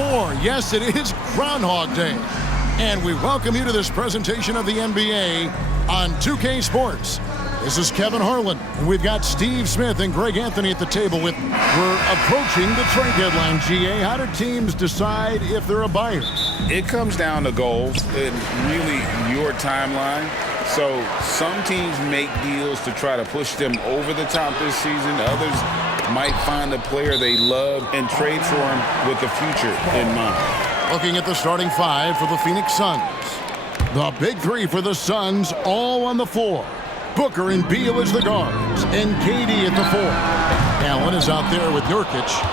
4. Yes, it is Groundhog Day. And we welcome you to this presentation of the NBA on 2K Sports. This is Kevin Harlan, and we've got Steve Smith and Greg Anthony at the table. We're approaching the trade deadline, GA. How do teams decide if they're a buyer? It comes down to goals and really your timeline. So some teams make deals to try to push them over the top this season. Others might find a player they love and trade for him with the future in mind. Looking at the starting 5 for the Phoenix Suns. The big 3 for the Suns all on the floor. Booker and Beal as the guards, and KD at the 4. Allen is out there with Nurkic,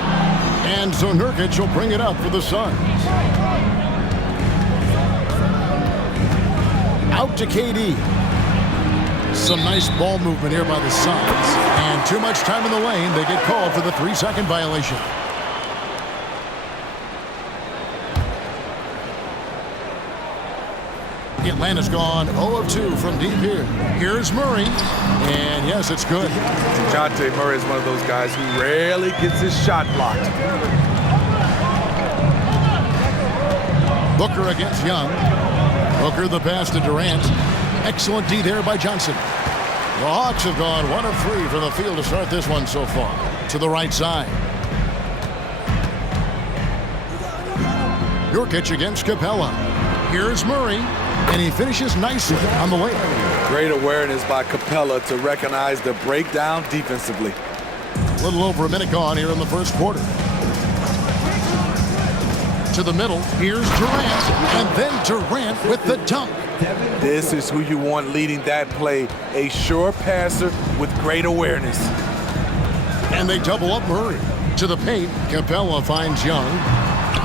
and so Nurkic will bring it up for the Suns. Out to KD. Some nice ball movement here by the Suns, and too much time in the lane. They get called for the 3-second violation. Atlanta's gone 0 of 2 from deep here. Here's Murray, and yes, it's good. DeJounte Murray is one of those guys who rarely gets his shot blocked. Booker against Young. Booker the pass to Durant. Excellent D there by Johnson. The Hawks have gone 1 of 3 from the field to start this one so far. To the right side. Nurkic against Capella. Here's Murray. And he finishes nicely on the layup. Great awareness by Capella to recognize the breakdown defensively. A little over a minute gone here in the first quarter. To the middle, here's Durant, and then Durant with the dunk. This is who you want leading that play, a sure passer with great awareness. And they double up Murray. To the paint, Capella finds Young.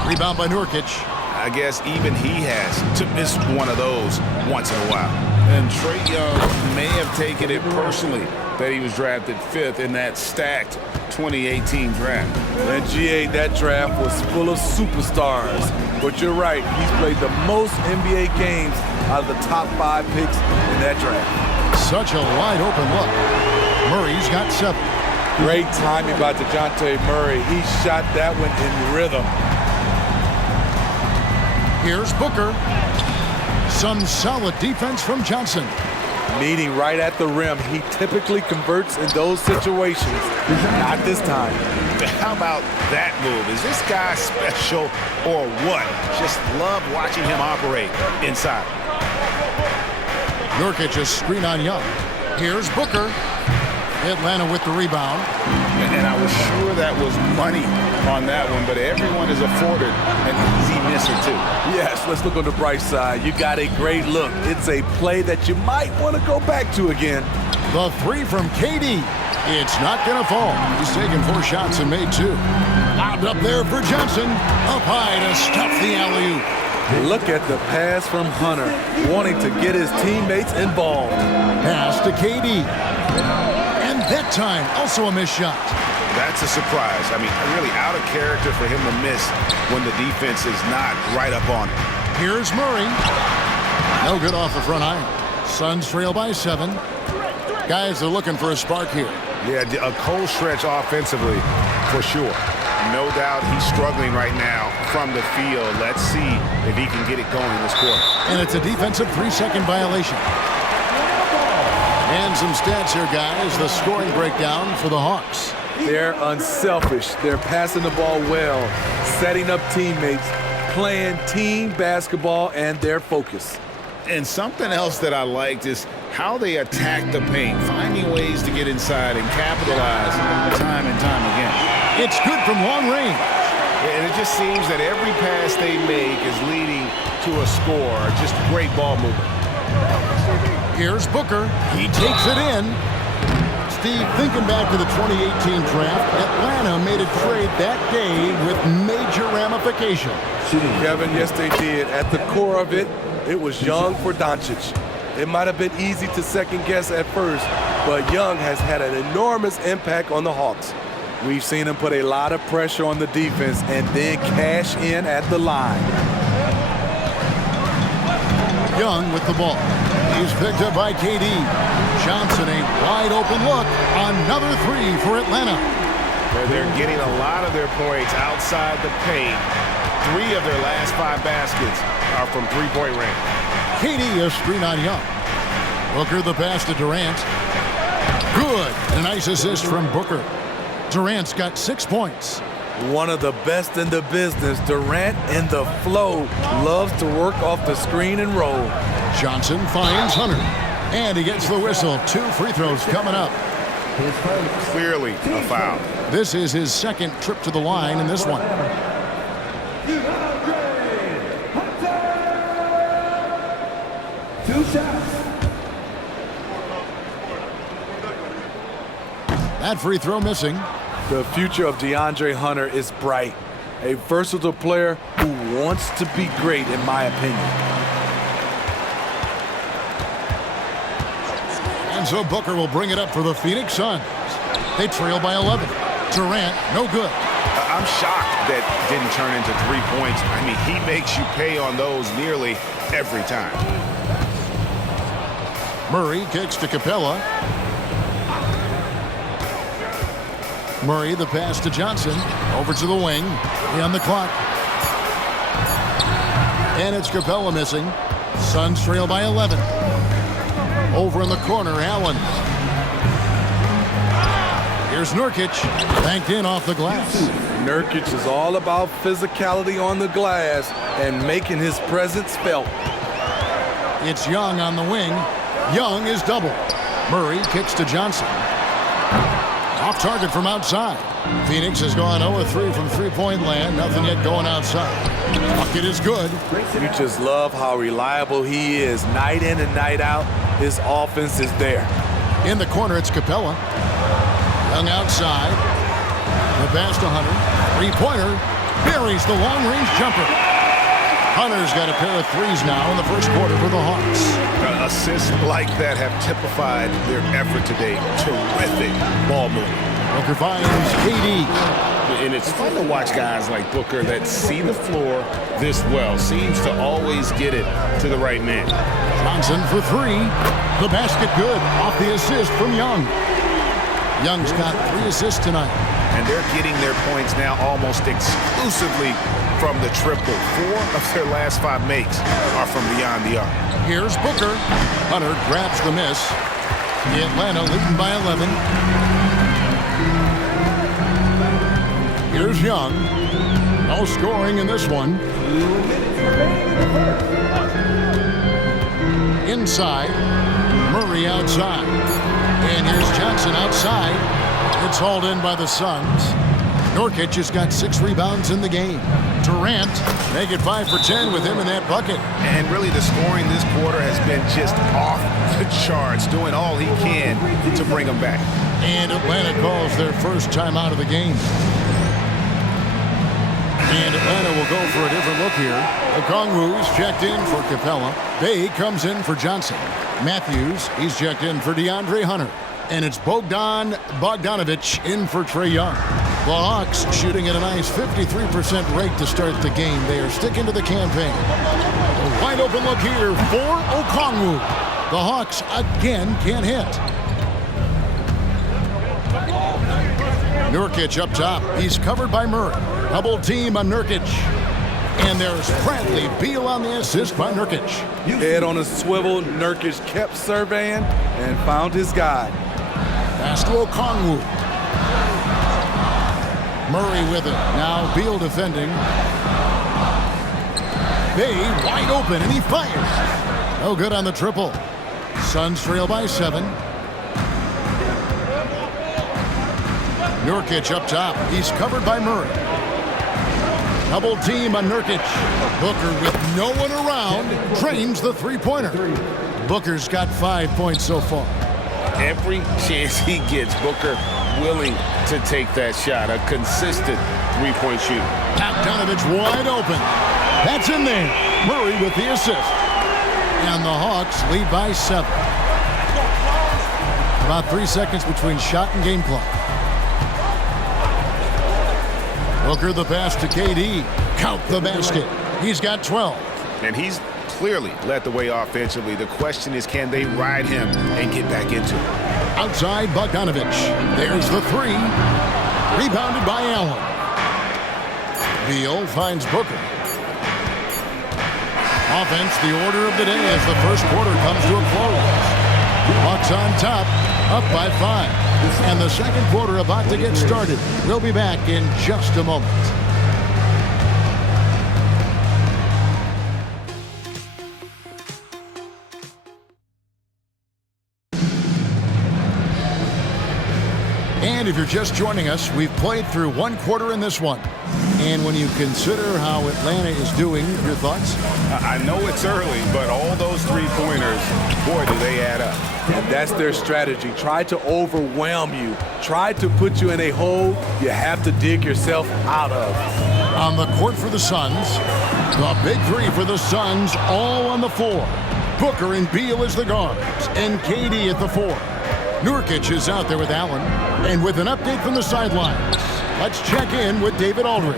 Rebound by Nurkic. I guess even he has to miss one of those once in a while. And Trae Young may have taken it personally that he was drafted 5th in that stacked 2018 draft. And GA, that draft was full of superstars. But you're right, he's played the most NBA games out of the top 5 picks in that draft. Such a wide open look. Murray's got 7. Great timing by DeJounte Murray. He shot that one in rhythm. Here's Booker. Some solid defense from Johnson. Meeting right at the rim. He typically converts in those situations. Not this time. How about that move? Is this guy special or what? Just love watching him operate inside. Nurkic a screen on Young. Here's Booker. Atlanta with the rebound. And I was sure that was money on that one, but everyone is afforded an easy misser too. Yes, let's look on the bright side. You got a great look. It's a play that you might want to go back to again. The 3 from KD. It's not going to fall. He's taken 4 shots and made 2. Lobbed up there for Johnson. Up high to stuff the alley-oop. Look at the pass from Hunter, wanting to get his teammates involved. Pass to KD. And that time, also a missed shot. That's a surprise. I mean, really out of character for him to miss when the defense is not right up on him. Here's Murray. No good off the front iron. Suns trail by 7. Guys are looking for a spark here. Yeah, a cold stretch offensively for sure. No doubt he's struggling right now from the field. Let's see if he can get it going this quarter. And it's a defensive 3-second violation. And some stats here, guys. The scoring breakdown for the Hawks. They're unselfish. They're passing the ball well, setting up teammates, playing team basketball, and their focus. And something else that I liked is how they attack the paint, finding ways to get inside and capitalize time and time again. It's good from long range. And it just seems that every pass they make is leading to a score. Just great ball movement. Here's Booker. He takes it in. Steve, thinking back to the 2018 draft, Atlanta made a trade that day with major ramifications. Kevin, yes, they did. At the core of it, it was Young for Doncic. It might have been easy to second guess at first, but Young has had an enormous impact on the Hawks. We've seen him put a lot of pressure on the defense and then cash in at the line. Young with the ball. He's picked up by KD. Johnson, a wide open look. Another 3 for Atlanta. They're getting a lot of their points outside the paint 3 of their last 5 baskets are from three-point range. KD a screen on Young. Booker the pass to Durant. Good. A nice assist from Booker. Durant's got 6 points. One of the best in the business, Durant in the flow, loves to work off the screen and roll. Johnson finds Hunter. And he gets the whistle. 2 free throws coming up. Clearly a foul. This is his second trip to the line in this one. That free throw missing. The future of DeAndre Hunter is bright. A versatile player who wants to be great, in my opinion. And so Booker will bring it up for the Phoenix Suns. They trail by 11. Durant, no good. I'm shocked that didn't turn into 3 points. I mean, he makes you pay on those nearly every time. Murray kicks to Capella. Murray the pass to Johnson. Over to the wing. On the clock. And it's Capella missing. Suns trail by 11. Over in the corner, Allen. Here's Nurkic. Banked in off the glass. Nurkic is all about physicality on the glass and making his presence felt. It's Young on the wing. Young is double. Murray kicks to Johnson. Off target from outside. Phoenix has gone 0-3 from three-point land. Nothing yet going outside. Bucket is good. You just love how reliable he is. Night in and night out, his offense is there. In the corner, it's Capella. Young outside. The pass to Hunter. Three-pointer. Buries the long-range jumper. Hunter's got a pair of threes now in the first quarter for the Hawks. Assists like that have typified their effort today. Terrific ball movement. Booker finds KD. And it's fun to watch guys like Booker that see the floor this well. Seems to always get it to the right man. Johnson for 3. The basket good off the assist from Young. Young's got 3 assists tonight. And they're getting their points now almost exclusively from the triple. 4 of their last 5 makes are from beyond the arc. Here's Booker. Hunter grabs the miss. Atlanta leading by 11. Here's Young. No scoring in this one. Inside. Murray outside. And here's Johnson outside. It's hauled in by the Suns. Nurkic has got 6 rebounds in the game. Durant, make it 5 for 10 with him in that bucket. And really the scoring this quarter has been just off the charts, doing all he can to bring them back. And Atlanta calls their first timeout of the game. And Atlanta will go for a different look here. Okongwu's checked in for Capella. Bay comes in for Johnson. Matthews, he's checked in for DeAndre Hunter. And it's Bogdan Bogdanovic in for Trae Young. The Hawks shooting at a nice 53% rate to start the game. They are sticking to the campaign. A wide open look here for Okongwu. The Hawks again can't hit. Nurkic up top. He's covered by Murray. Double team on Nurkic. And there's Bradley Beal on the assist by Nurkic. Head on a swivel, Nurkic kept surveying and found his guy. Pass to Okongwu. Murray with it. Now Beal defending. Bay wide open and he fires. No good on the triple. Suns trail by 7. Nurkic up top. He's covered by Murray. Double team on Nurkic. Booker with no one around trains the three-pointer. Booker's got 5 points so far. Every chance he gets, Booker willing to take that shot. A consistent three-point shooter. Bogdanovic wide open. That's in there. Murray with the assist. And the Hawks lead by 7. About 3 seconds between shot and game clock. Booker the pass to KD. Count the basket. He's got 12. And he's clearly led the way offensively. The question is, can they ride him and get back into it? Outside Bogdanovic. There's the 3. Rebounded by Allen. Beal finds Booker. Offense, the order of the day as the first quarter comes to a close. Hawks on top, up by 5. And the second quarter about to get started. We'll be back in just a moment. And if you're just joining us, we've played through one quarter in this one. And when you consider how Atlanta is doing, your thoughts? I know it's early, but all those three-pointers, boy, do they add up. And that's their strategy. Try to overwhelm you. Try to put you in a hole you have to dig yourself out of. On the court for the Suns, the big three for the Suns all on the floor. Booker and Beal as the guards, and KD at the 4. Nurkic is out there with Allen. And with an update from the sidelines, let's check in with David Aldridge.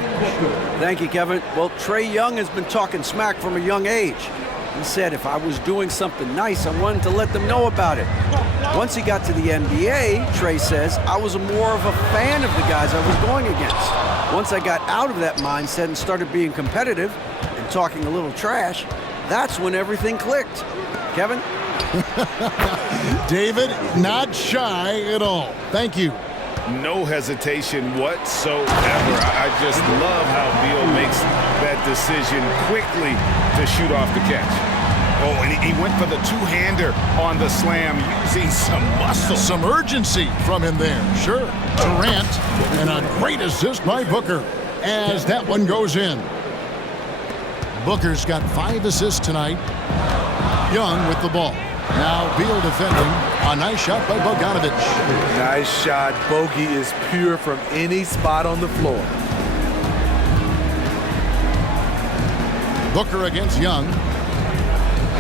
Thank you, Kevin. Well, Trae Young has been talking smack from a young age. He said if I was doing something nice, I wanted to let them know about it. Once he got to the NBA, Trae says, I was more of a fan of the guys I was going against. Once I got out of that mindset and started being competitive and talking a little trash, that's when everything clicked. Kevin? David, not shy at all. Thank you. No hesitation whatsoever. I just love how Beal makes that decision quickly to shoot off the catch. Oh, and he went for the two-hander on the slam using some muscle. Some urgency from him there, sure. Durant, and a great assist by Booker as that one goes in. Booker's got 5 assists tonight. Young with the ball. Now Beal defending. A nice shot by Bogdanovic. Nice shot. Bogey is pure from any spot on the floor. Booker against Young.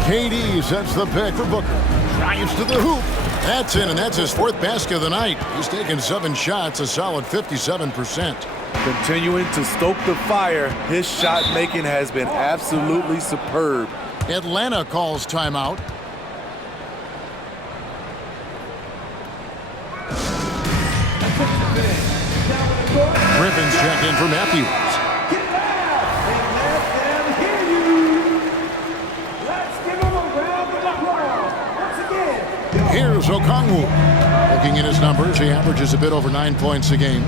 KD sets the pick for Booker. Drives to the hoop. That's in, and that's his 4th basket of the night. He's taken 7 shots, a solid 57%. Continuing to stoke the fire, his shot making has been absolutely superb. Atlanta calls timeout. Griffin's checked in for Matthews. Here's Okongwu. Looking at his numbers, he averages a bit over 9 points a game.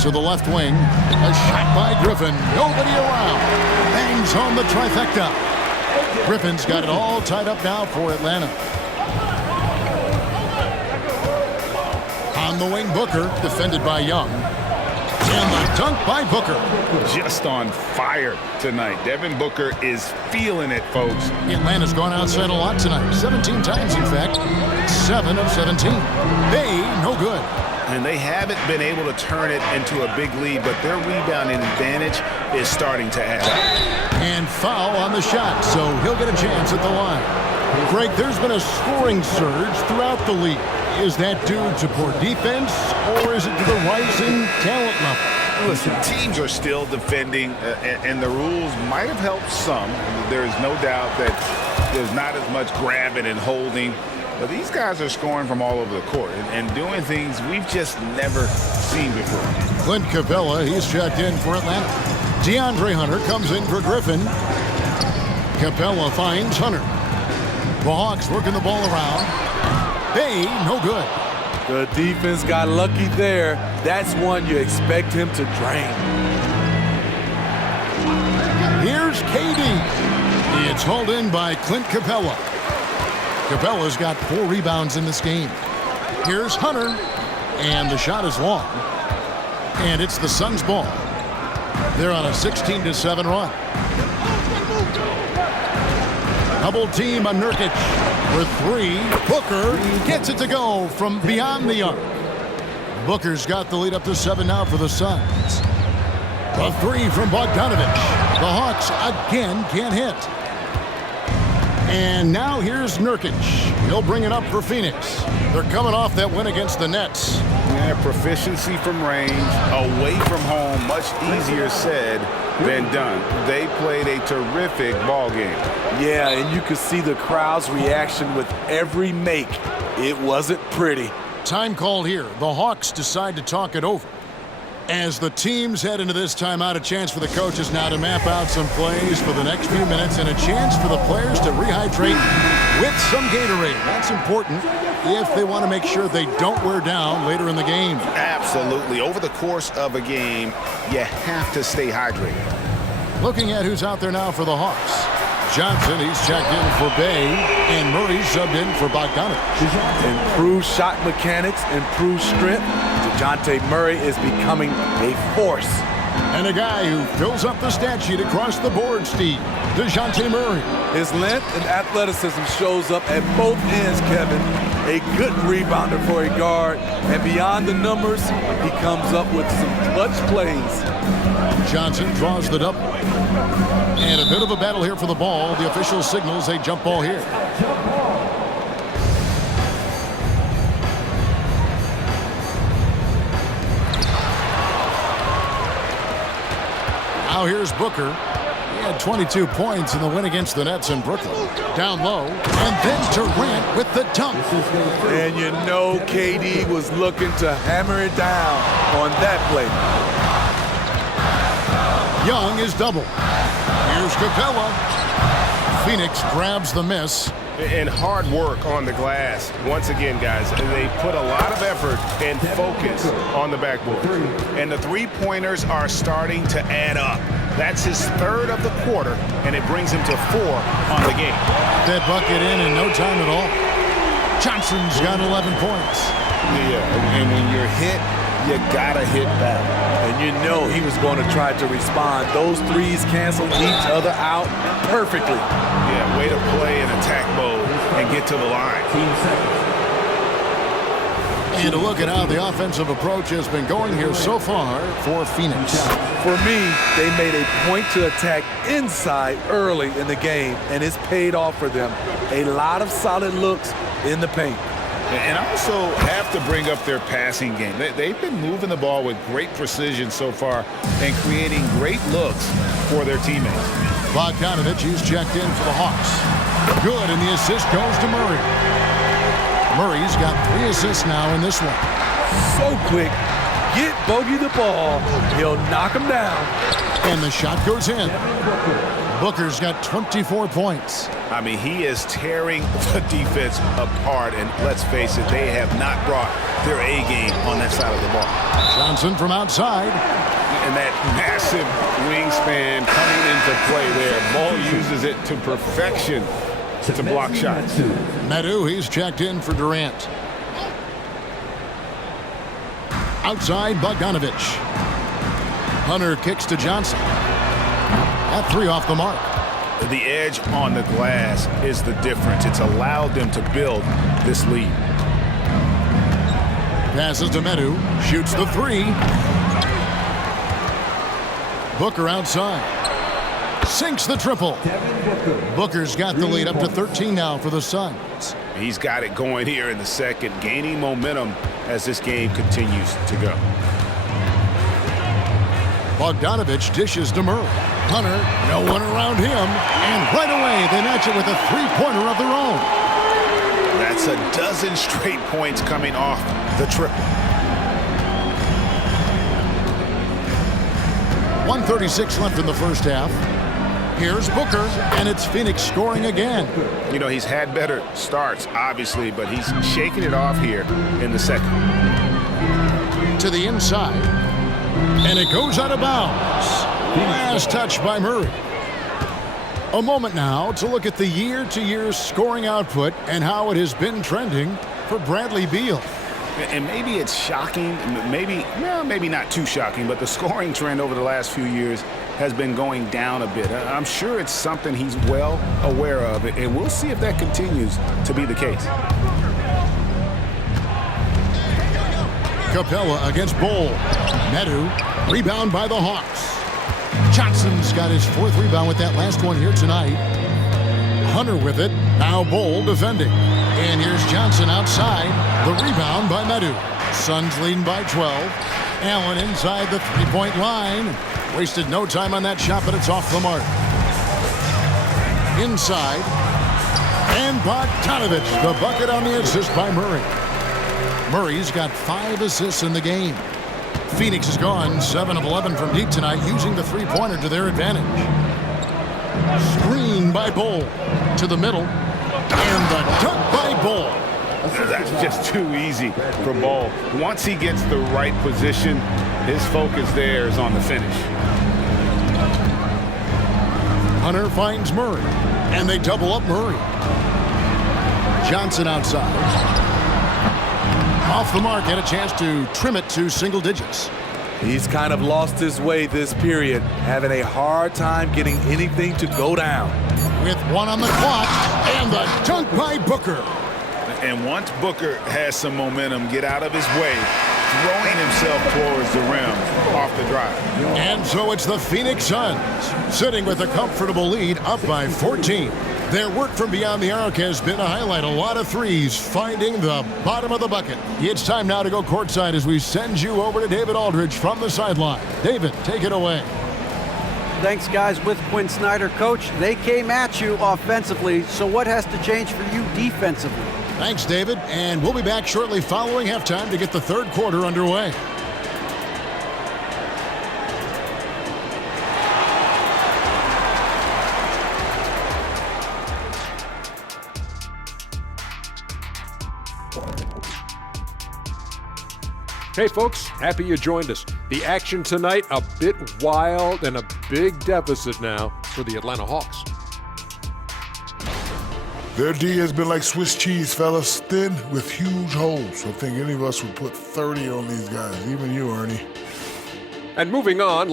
To the left wing, a shot by Griffin. Nobody around. Bangs home the trifecta. Griffin's got it all tied up now for Atlanta. On the wing, Booker, defended by Young. And the dunk by Booker. Just on fire tonight. Devin Booker is feeling it, folks. Atlanta's gone outside a lot tonight. 17 times, in fact. 7 of 17. They no good. And they haven't been able to turn it into a big lead, but their rebounding advantage is starting to add up. And foul on the shot, so he'll get a chance at the line. Greg, there's been a scoring surge throughout the league. Is that due to poor defense, or is it to the rising talent level? Listen, teams are still defending, and the rules might have helped some. There is no doubt that there's not as much grabbing and holding. But these guys are scoring from all over the court and doing things we've just never seen before. Clint Capella, he's checked in for Atlanta. DeAndre Hunter comes in for Griffin. Capella finds Hunter. The Hawks working the ball around. Hey, no good. The defense got lucky there. That's one you expect him to drain. Here's KD. It's hauled in by Clint Capella. Capella's got 4 rebounds in this game. Here's Hunter, and the shot is long. And it's the Suns' ball. They're on a 16-7 run. Double team on Nurkic for 3. Booker gets it to go from beyond the arc. Booker's got the lead up to 7 now for the Suns. A 3 from Bogdanovic. The Hawks again can't hit. And now here's Nurkic. He'll bring it up for Phoenix. They're coming off that win against the Nets. Yeah, proficiency from range, away from home, much easier said than done. They played a terrific ball game. Yeah, and you could see the crowd's reaction with every make. It wasn't pretty. Time called here. The Hawks decide to talk it over. As the teams head into this timeout, a chance for the coaches now to map out some plays for the next few minutes and a chance for the players to rehydrate with some Gatorade. That's important if they want to make sure they don't wear down later in the game. Absolutely. Over the course of a game, you have to stay hydrated. Looking at who's out there now for the Hawks. Johnson, he's checked in for Bay, and Murray subbed in for Bogdanovich. Improved shot mechanics, improved strength. DeJounte Murray is becoming a force. And a guy who fills up the stat sheet across the board, Steve, DeJounte Murray. His length and athleticism shows up at both ends, Kevin. A good rebounder for a guard. And beyond the numbers, he comes up with some clutch plays. Johnson draws the double. And a bit of a battle here for the ball. The official signals a jump ball here. Now here's Booker. He had 22 points in the win against the Nets in Brooklyn. Down low, and then Durant with the dunk. And you know KD was looking to hammer it down on that play. Young is double. Here's Capella. Phoenix grabs the miss. And hard work on the glass. Once again, guys, they put a lot of effort and focus on the backboard. And the three-pointers are starting to add up. That's his third of the quarter, and it brings him to 4 on the game. That bucket in no time at all. Johnson's got 11 points. Yeah, and when you're hit, you gotta hit back. And you know he was going to try to respond. Those threes cancel each other out perfectly. Yeah, way to play in attack mode and get to the line. And to look at how the offensive approach has been going here so far for Phoenix. For me, they made a point to attack inside early in the game, and it's paid off for them. A lot of solid looks in the paint. And also have to bring up their passing game. They've been moving the ball with great precision so far and creating great looks for their teammates. Bogdanovich, he's checked in for the Hawks. Good, and the assist goes to Murray. Murray's got 3 assists now in this one. So quick. Get Bogey the ball. He'll knock him down. And the shot goes in. Booker's got 24 points. I mean, he is tearing the defense apart, and let's face it, they have not brought their A game on that side of the ball. Johnson from outside. And that massive wingspan coming into play there. Ball uses it to perfection to block shots. Medu, he's checked in for Durant. Outside, Bogdanovich. Hunter kicks to Johnson. That 3 off the mark. The edge on the glass is the difference. It's allowed them to build this lead. Passes to Medu. Shoots the 3. Booker outside. Sinks the triple. Booker's got the lead up to 13 now for the Suns. He's got it going here in the second, gaining momentum as this game continues to go. Bogdanovich dishes to Murray. Hunter, no one around him. And right away, they match it with a 3-pointer of their own. That's a dozen straight points coming off the triple. 1:36 left in the first half. Here's Booker, and it's Phoenix scoring again. You know, he's had better starts, obviously, but he's shaking it off here in the second. To the inside, and it goes out of bounds. Last touch by Murray. A moment now to look at the year-to-year scoring output and how it has been trending for Bradley Beal. And maybe it's shocking, maybe not too shocking, but the scoring trend over the last few years has been going down a bit. I'm sure it's something he's well aware of, and we'll see if that continues to be the case. Capella against Bol. Medu, rebound by the Hawks. Johnson's got his 4th rebound with that last one here tonight. Hunter with it. Now Bol defending. And here's Johnson outside. The rebound by Medu. Suns leading by 12. Allen inside the 3-point line. Wasted no time on that shot, but it's off the mark. Inside. And Bogdanovich, the bucket on the assist by Murray. Murray's got 5 assists in the game. Phoenix has gone 7 of 11 from deep tonight, using the three-pointer to their advantage. Screen by Bol to the middle, and the dunk by Bol. That's just too easy for Bol. Once he gets the right position, his focus there is on the finish. Hunter finds Murray, and they double up Murray. Johnson outside. Off the mark, had a chance to trim it to single digits. He's kind of lost his way this period, having a hard time getting anything to go down. With 1 on the clock, and the dunk by Booker. And once Booker has some momentum, get out of his way, throwing himself towards the rim off the drive. And so it's the Phoenix Suns, sitting with a comfortable lead, up by 14. Their work from beyond the arc has been a highlight. A lot of threes, finding the bottom of the bucket. It's time now to go courtside as we send you over to David Aldridge from the sideline. David, take it away. Thanks, guys. With Quinn Snyder, coach, they came at you offensively, so what has to change for you defensively? Thanks, David, and we'll be back shortly following halftime to get the third quarter underway. Hey folks, happy you joined us. The action tonight, a bit wild and a big deficit now for the Atlanta Hawks. Their D has been like Swiss cheese, fellas, thin with huge holes. I think any of us would put 30 on these guys, even you, Ernie. And moving on,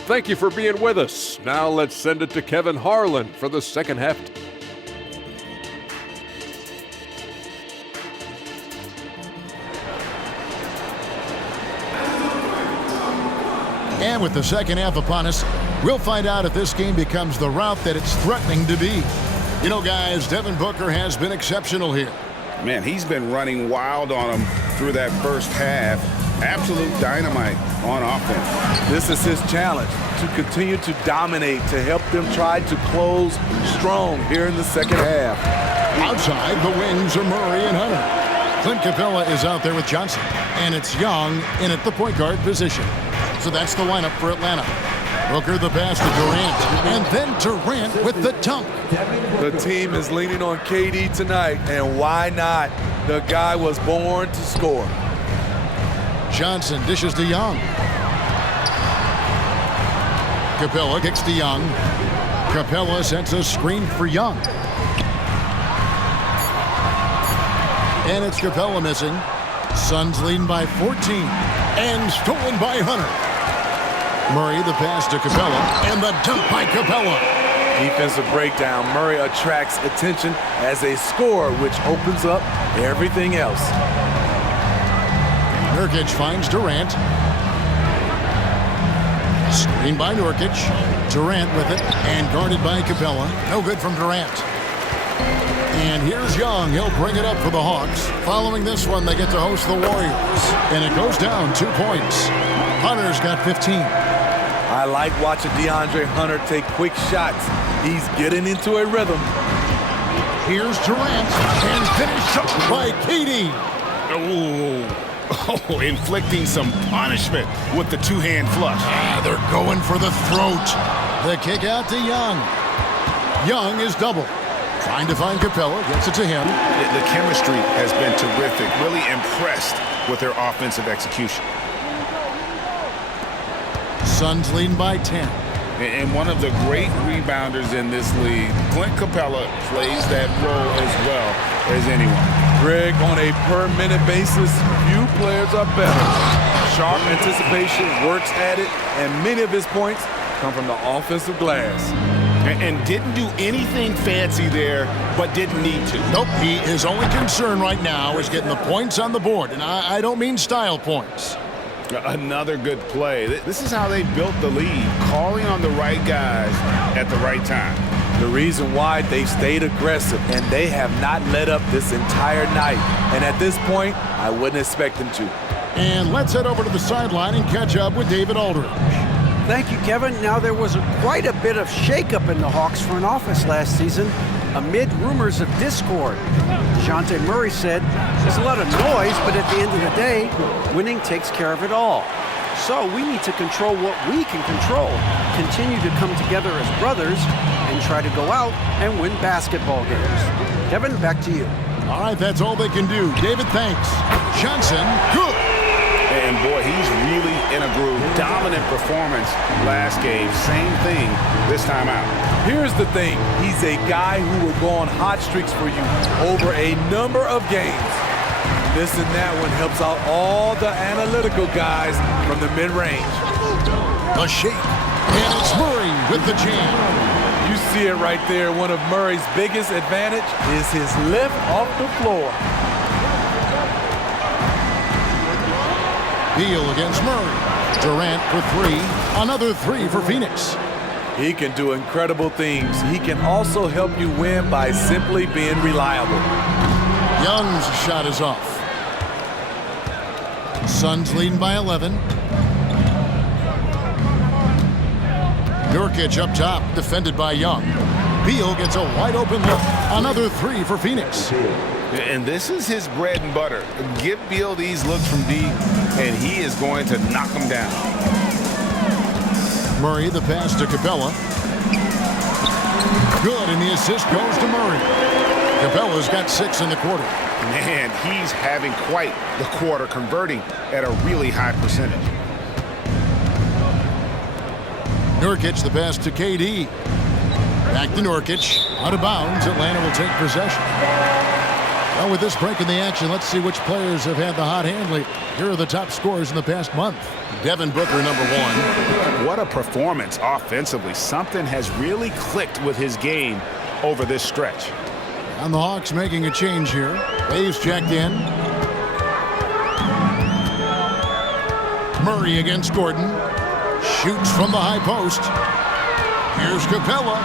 thank you for being with us. Now let's send it to Kevin Harlan for the second half. And with the second half upon us, we'll find out if this game becomes the route that it's threatening to be. You know, guys, Devin Booker has been exceptional here. Man, he's been running wild on him through that first half. Absolute dynamite on offense. This is his challenge, to continue to dominate, to help them try to close strong here in the second half. Outside, the wings are Murray and Hunter. Clint Capella is out there with Johnson, and it's Young in at the point guard position. So that's the lineup for Atlanta. Booker the pass to Durant, and then Durant with the dunk. The team is leaning on KD tonight, and why not? The guy was born to score. Johnson dishes to Young. Capella kicks to Young. Capella sets a screen for Young. And it's Capella missing. Suns leading by 14. And stolen by Hunter. Murray the pass to Capella. And the dunk by Capella. Defensive breakdown. Murray attracts attention as a scorer, which opens up everything else. Nurkic finds Durant. Screen by Nurkic. Durant with it. And guarded by Capella. No good from Durant. And here's Young. He'll bring it up for the Hawks. Following this one, they get to host the Warriors. And it goes down 2 points. Hunter's got 15. I like watching DeAndre Hunter take quick shots. He's getting into a rhythm. Here's Durant. And finished up by KD. Oh, inflicting some punishment with the two-hand flush. They're going for the throat. The kick out to Young. Young is double. Trying to find Capella, gets it to him. The chemistry has been terrific. Really impressed with their offensive execution. Suns leading by 10. And one of the great rebounders in this league, Clint Capella, plays that role as well as anyone. Greg, on a per-minute basis, few players are better. Sharp anticipation, works at it, and many of his points come from the offensive glass. And didn't do anything fancy there, but didn't need to. Nope, his only concern right now is getting the points on the board, and I don't mean style points. Another good play. This is how they built the lead, calling on the right guys at the right time. The reason why they stayed aggressive, and they have not let up this entire night. And at this point, I wouldn't expect them to. And let's head over to the sideline and catch up with David Aldridge. Thank you, Kevin. Now, there was quite a bit of shakeup in the Hawks front office last season. amid rumors of discord. DeJounte Murray said, "There's a lot of noise, but at the end of the day, winning takes care of it all. So we need to control what we can control, continue to come together as brothers, and try to go out and win basketball games." Kevin, back to you. All right, that's all they can do. David, thanks. Johnson, good. And boy, he's really in a groove. Dominant performance last game. Same thing this time out. Here's the thing. He's a guy who will go on hot streaks for you over a number of games. This and that one helps out all the analytical guys from the mid-range. A shake, and it's Murray with the jam. You see it right there. One of Murray's biggest advantage is his lift off the floor. Beal against Murray. Durant for three. Another three for Phoenix. He can do incredible things. He can also help you win by simply being reliable. Young's shot is off. Suns leading by 11. Nurkic up top, defended by Young. Beal gets a wide open look. Another three for Phoenix. And this is his bread and butter. Give Beal these looks from deep, and he is going to knock them down. Murray, the pass to Capella. Good, and the assist goes to Murray. Capella's got 6 in the quarter. Man, he's having quite the quarter, converting at a really high percentage. Nurkic, the pass to KD. Back to Nurkic. Out of bounds, Atlanta will take possession. Well, with this break in the action, let's see which players have had the hot hand lately. Here are the top scorers in the past month. Devin Booker, number 1. What a performance offensively. Something has really clicked with his game over this stretch. And the Hawks making a change here. Bayes checked in. Murray against Gordon. Shoots from the high post. Here's Capella.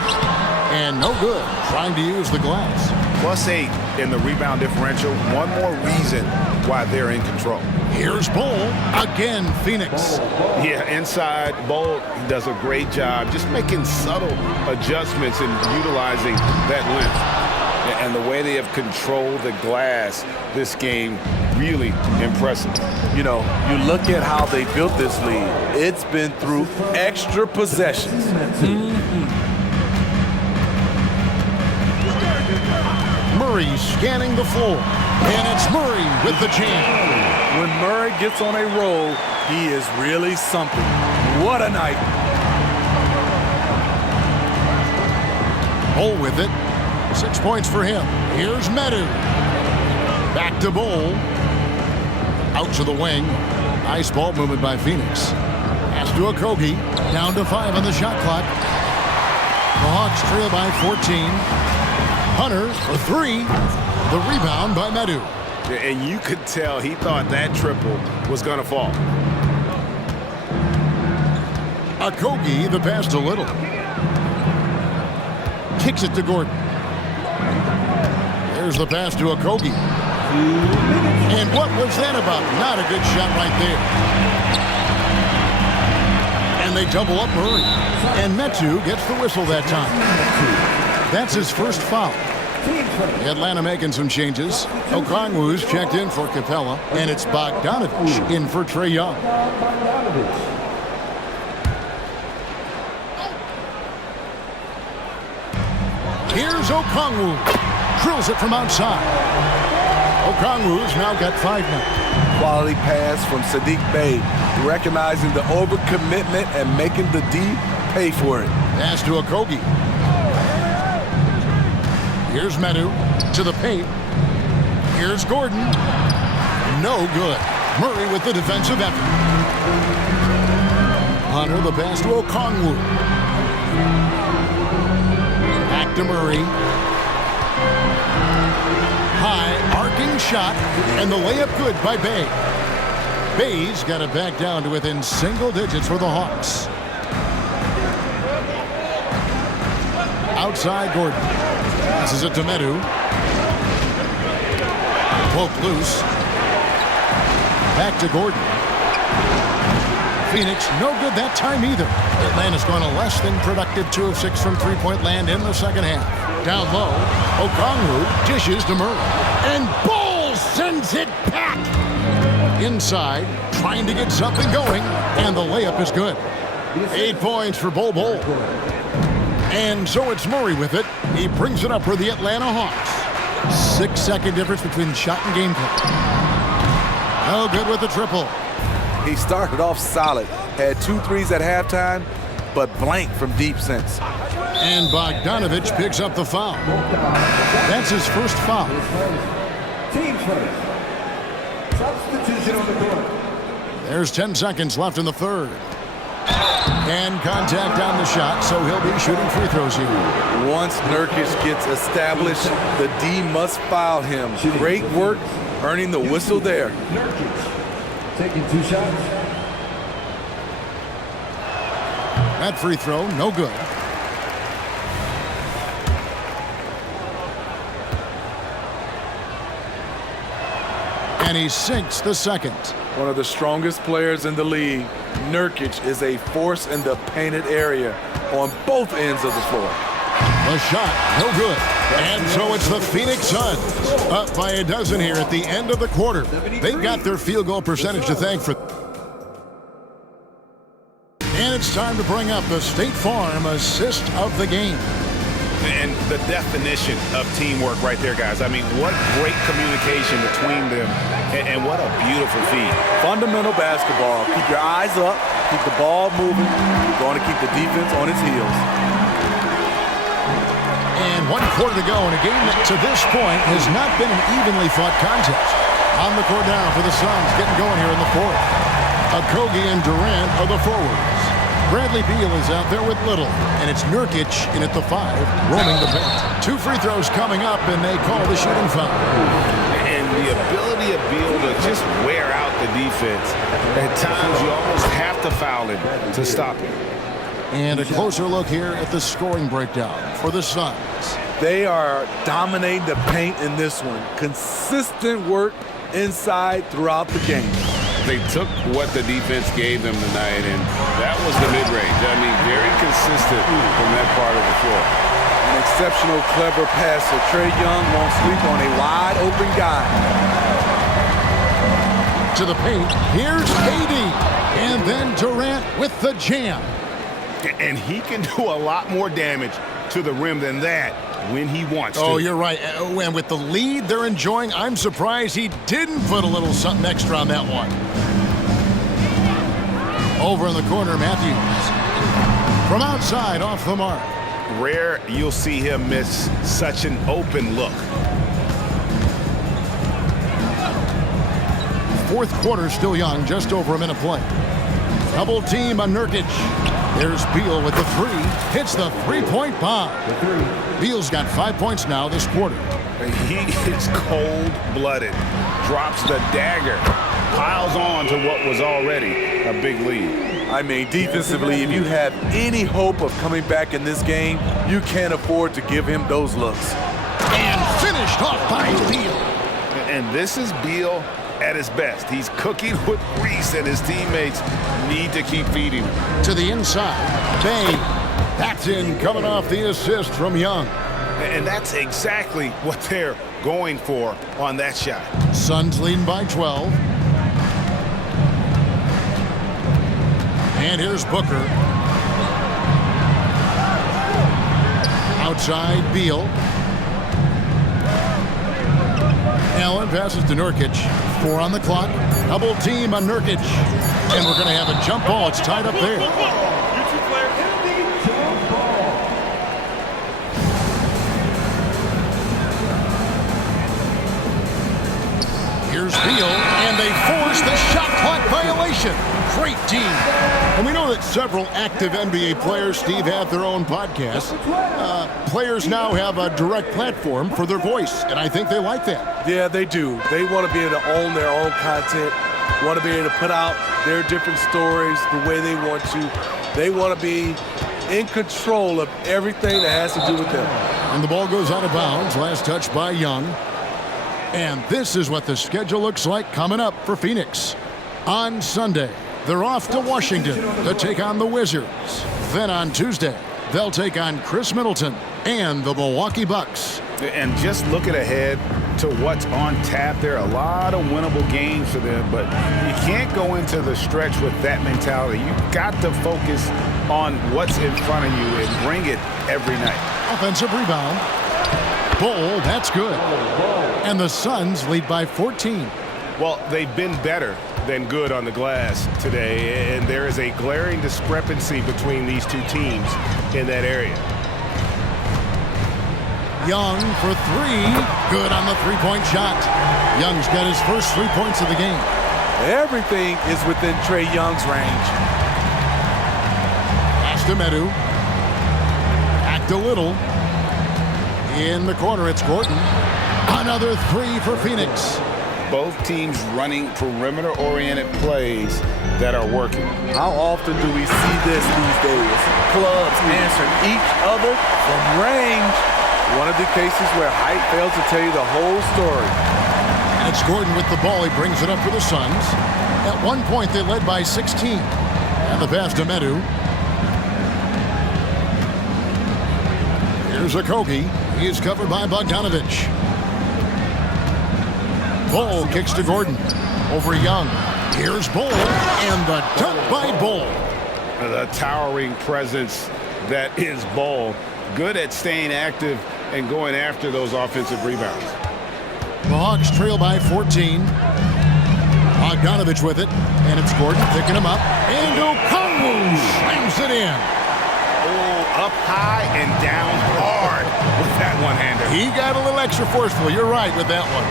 And no good. Trying to use the glass. +8 in the rebound differential. One more reason why they're in control. Here's Bull. Again, Phoenix. Yeah, inside, Bull does a great job just making subtle adjustments and utilizing that length. And the way they have controlled the glass this game, really impressive. You know, you look at how they built this lead. It's been through extra possessions. Murray scanning the floor. And it's Murray with the jam. When Murray gets on a roll, he is really something. What a night. Bull with it. 6 points for him. Here's Medu. Back to Bull. Out to the wing. Nice ball movement by Phoenix. Pass to Okogie. Down to 5 on the shot clock. The Hawks trail by 14. Hunter for 3. The rebound by Medu. And you could tell he thought that triple was going to fall. Okogie, the pass to Little. Kicks it to Gordon. There's the pass to Okogie. And what was that about? Not a good shot right there. And they double up Murray. And Metu gets the whistle that time. That's his first foul. Atlanta making some changes. Okongwu's checked in for Capella. And it's Bogdanovich in for Trae Young. Here's Okongwu. Drills it from outside. Okongwu's now got 5 now. Quality pass from Sadiq Bey, recognizing the overcommitment and making the D pay for it. Pass to Okogie. Here's Medu to the paint. Here's Gordon. No good. Murray with the defensive effort. Hunter, the pass to Okongwu. Back to Murray. High arcing shot, and the layup good by Bey. Bayes got it back down to within single digits for the Hawks. Outside Gordon. Passes it to Medu. Poke loose. Back to Gordon. Phoenix, no good that time either. Atlanta's going to less than productive 2 of 6 from three-point land in the second half. Down low, Okongwu dishes to Murray. And Bol sends it back. Inside, trying to get something going, and the layup is good. 8 points for Bol Bol. And so it's Murray with it. He brings it up for the Atlanta Hawks. 6-second difference between shot and game clock. No good with the triple. He started off solid, had 2 threes at halftime, but blank from deep since. And Bogdanovich picks up the foul. That's his first foul. Team first. Substitution on the court. There's 10 seconds left in the third. And contact on the shot, so he'll be shooting free throws here. Once Nurkic gets established, the D must foul him. Great work earning the whistle there. Nurkic taking 2 shots. That free throw, no good. And he sinks the second. One of the strongest players in the league, Nurkic is a force in the painted area on both ends of the floor. The shot, no good. And so it's the Phoenix Suns up by a dozen here at the end of the quarter. They've got their field goal percentage to thank for. And it's time to bring up the State Farm assist of the game. And the definition of teamwork right there, guys. I mean, what great communication between them, and what a beautiful feed. Fundamental basketball. Keep your eyes up, keep the ball moving. You're going to keep the defense on its heels. And 1 quarter to go in a game that to this point has not been an evenly fought contest. On the court now for the Suns, getting going here in the fourth. Okogie and Durant are the forwards. Bradley Beal is out there with Little, and it's Nurkic in at the 5, roaming the paint. 2 free throws coming up, and they call the shooting foul. And the ability of Beal to just wear out the defense. At times, you almost have to foul him to stop him. And a closer look here at the scoring breakdown for the Suns. They are dominating the paint in this one. Consistent work inside throughout the game. They took what the defense gave them tonight, and that was the mid-range. I mean, very consistent from that part of the floor. An exceptional, clever passer. Trae Young won't sleep on a wide-open guy. To the paint, here's KD, and then Durant with the jam. And he can do a lot more damage to the rim than that when he wants to. Oh, you're right. And with the lead they're enjoying, I'm surprised he didn't put a little something extra on that one. Over in the corner, Matthews. From outside, off the mark. Rare you'll see him miss such an open look. Fourth quarter still young, just over a minute play. Double team on Nurkic. There's Beal with the 3. Hits the 3-point bomb. Beal's got 5 points now this quarter. He is cold-blooded. Drops the dagger. Piles on to what was already a big lead. I mean, defensively, if you have any hope of coming back in this game, you can't afford to give him those looks. And finished off by Beal. And this is Beal at his best. He's cooking with grease, and his teammates need to keep feeding him. To the inside, Bay. That's in, coming off the assist from Young. And that's exactly what they're going for on that shot. Suns leading by 12. And here's Booker. Outside, Beal. Allen passes to Nurkic. 4 on the clock. Double team on Nurkic. And we're going to have a jump ball. It's tied up there. Here's Beal, and they force the shot clock violation. Great team. And we know that several active NBA players, Steve, have their own podcasts. Players now have a direct platform for their voice, and I think they like that. Yeah, they do. They want to be able to own their own content, want to be able to put out their different stories the way they want to. They want to be in control of everything that has to do with them. And the ball goes out of bounds. Last touch by Young. And this is what the schedule looks like coming up for Phoenix. On Sunday, they're off to Washington to take on the Wizards. Then on Tuesday, they'll take on Chris Middleton. and the Milwaukee Bucks. And just looking ahead to what's on tap, there are a lot of winnable games for them, but you can't go into the stretch with that mentality. You've got to focus on what's in front of you and bring it every night. Offensive rebound. Bull, that's good. And the Suns lead by 14. Well, they've been better than good on the glass today, and there is a glaring discrepancy between these two teams in that area. Young for three. Good on the three-point shot. Young's got his first 3 points of the game. Everything is within Trae Young's range. Pass to Medu. Back to Little. In the corner, it's Gordon. Another three for Phoenix. Both teams running perimeter-oriented plays that are working. How often do we see this these days? Clubs answering each other from range. One of the cases where height fails to tell you the whole story. And it's Gordon with the ball. He brings it up for the Suns. At one point, they led by 16. And the pass to Medu. Here's Okogie. He is covered by Bogdanovich. Bull kicks to Gordon. Over Young. Here's Bull. And the dunk by Bull. The towering presence that is Bull. Good at staying active and going after those offensive rebounds. The Hawks trail by 14. Bogdanovich with it. And it's Gordon picking him up. And Okongwu slams it in. Oh, up high and down hard with that one-hander. He got a little extra forceful. You're right with that one.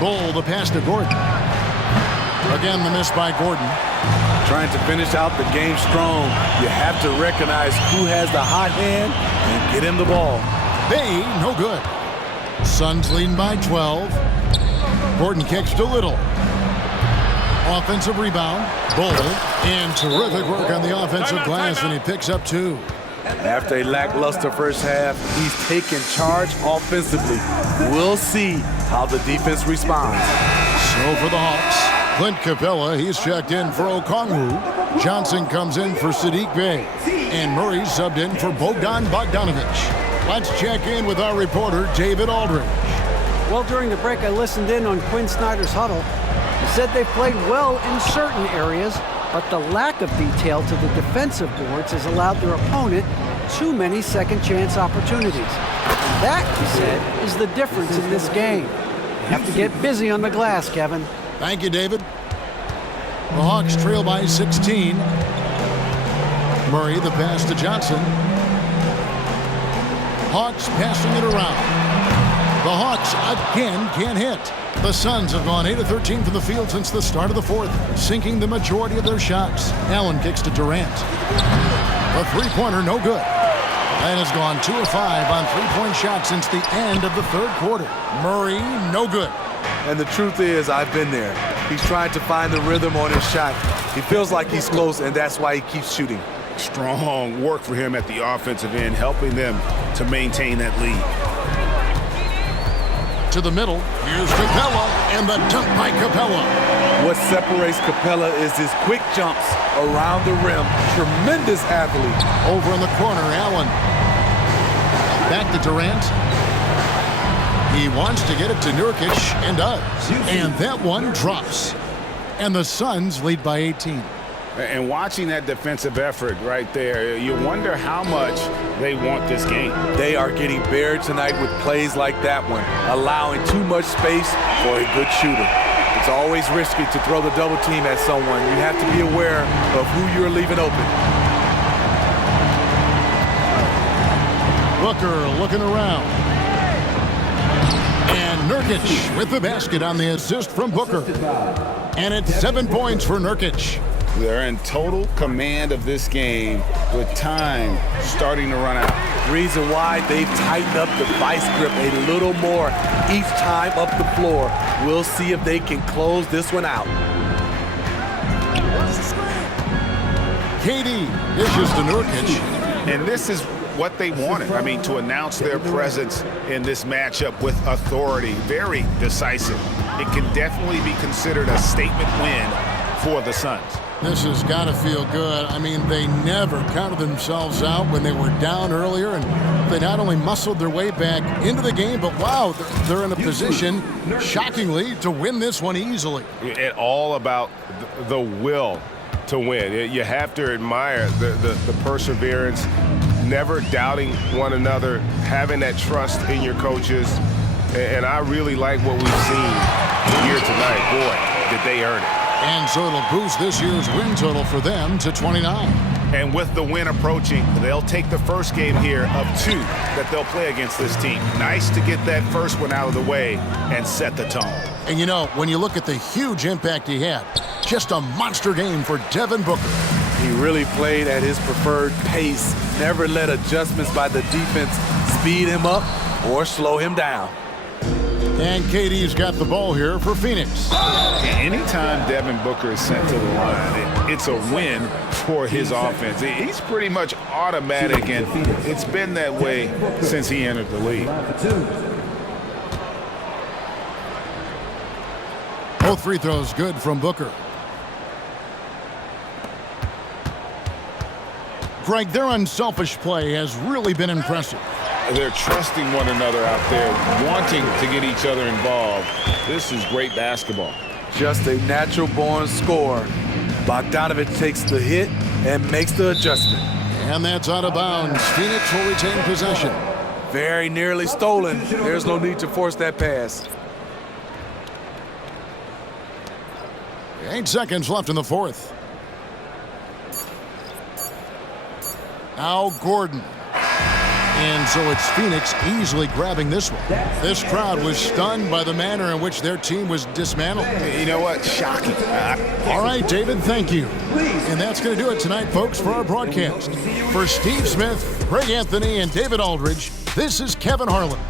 Bull, the pass to Gordon. Again, the miss by Gordon. Trying to finish out the game strong, you have to recognize who has the hot hand and get him the ball. Bay, no good. Suns leading by 12. Gordon kicks to Little. Offensive rebound. Bull. And terrific work on the offensive glass, and he picks up 2. After a lackluster first half, he's taking charge offensively. We'll see how the defense responds. So for the Hawks, Clint Capella, he's checked in for Okongwu. Johnson comes in for Saddiq Bey. And Murray subbed in for Bogdan Bogdanovich. Let's check in with our reporter, David Aldridge. Well, during the break, I listened in on Quinn Snyder's huddle. He said they've played well in certain areas, but the lack of detail to the defensive boards has allowed their opponent too many second-chance opportunities. And that, he said, is the difference in this game. You have to get busy on the glass, Kevin. Thank you, David. The Hawks trail by 16. Murray, the pass to Johnson. Hawks passing it around. The Hawks again can't hit. The Suns have gone 8 of 13 from the field since the start of the fourth, sinking the majority of their shots. Allen kicks to Durant. The three-pointer, no good. And has gone 2 of 5 on three-point shots since the end of the third quarter. Murray, no good. And the truth is, I've been there. He's trying to find the rhythm on his shot. He feels like he's close, and that's why he keeps shooting. Strong work for him at the offensive end, helping them to maintain that lead. To the middle, here's Capella, and the dunk by Capella. What separates Capella is his quick jumps around the rim. Tremendous athlete. Over in the corner, Allen. Back to Durant. He wants to get it to Nurkic, and does. And that one drops. And the Suns lead by 18. And watching that defensive effort right there, you wonder how much they want this game. They are getting buried tonight with plays like that one, allowing too much space for a good shooter. It's always risky to throw the double team at someone. You have to be aware of who you're leaving open. Booker looking around. And Nurkic with the basket on the assist from Booker. And it's 7 points for Nurkic. They're in total command of this game with time starting to run out. Reason why they've tightened up the vice grip a little more each time up the floor. We'll see if they can close this one out. KD dishes to Nurkic. And this is what they wanted. I mean, to announce their presence in this matchup with authority. Very decisive. It can definitely be considered a statement win for the Suns. This has got to feel good. I mean, they never counted themselves out when they were down earlier, and they not only muscled their way back into the game, but wow, they're in a position, shockingly, to win this one easily. It's all about the will to win. You have to admire the perseverance, never doubting one another, having that trust in your coaches, and I really like what we've seen here tonight. Boy, did they earn it. And so it'll boost this year's win total for them to 29. And with the win approaching, they'll take the first game here of 2 that they'll play against this team. Nice to get that first one out of the way and set the tone. And you know, when you look at the huge impact he had, just a monster game for Devin Booker. He really played at his preferred pace, never let adjustments by the defense speed him up or slow him down. And KD's got the ball here for Phoenix. Anytime Devin Booker is sent to the line, it's a win for his offense. He's pretty much automatic, and it's been that way since he entered the league. Both free throws good from Booker. Greg, their unselfish play has really been impressive. They're trusting one another out there, wanting to get each other involved. This is great basketball. Just a natural-born scorer. Bogdanovic takes the hit and makes the adjustment. And that's out of bounds. Phoenix will retain possession. Very nearly stolen. There's no need to force that pass. 8 seconds left in the fourth. Now Gordon. And so it's Phoenix easily grabbing this one. This crowd was stunned by the manner in which their team was dismantled. You know what? Shocking. All right, David, thank you. And that's going to do it tonight, folks, for our broadcast. For Steve Smith, Greg Anthony, and David Aldridge, this is Kevin Harlan.